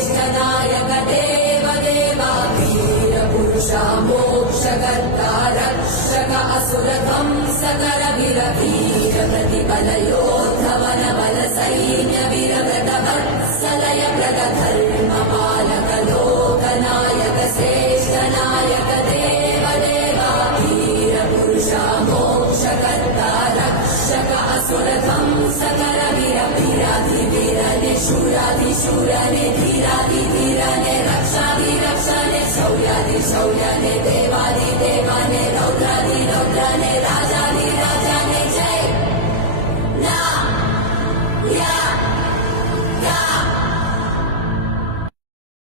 ज्येष्ठनायक देव देवा वीर पुरुषा मोक्षकर्ता रक्षक असुरध्वंसकर वीर प्रतिबल योद्धवन बल सैन्य वीरव्रत वत्सलय प्रद धर्म पालक लोकनायक से